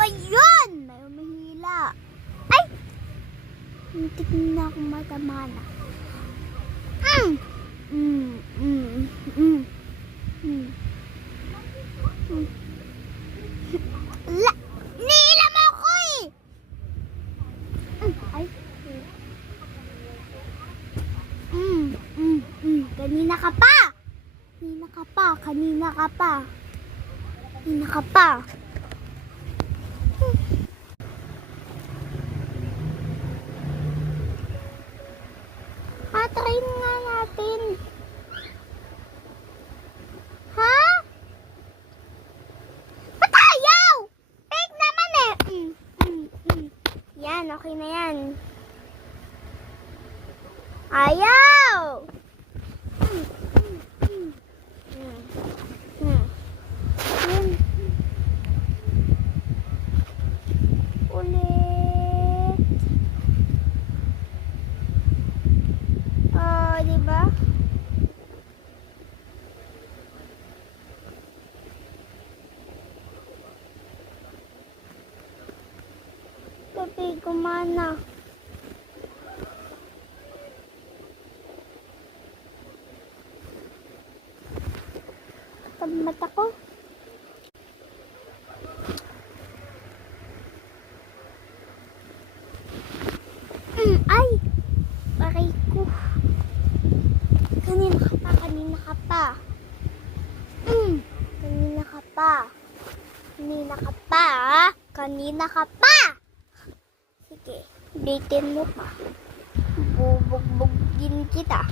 ba yun? May umihila. Ay! Muntik na akong matama na. Nihila mo ako eh! Ay. Kanina ka pa! Kanina ka pa! Kanina ka pa! Kanina ka pa! Try nga natin. Ha? Ba't ayaw? Fake naman eh. Yan, okay na yan. Ayaw! Ulit. Diba? Tapi kumana? Tamat ako. Ay! Aray ko. Kanina ka pa, kanina ka pa. Kanina ka pa. Kanina ka pa, ha? Kanina ka pa. Sige, bitin mo pa. Bubugbugin kita.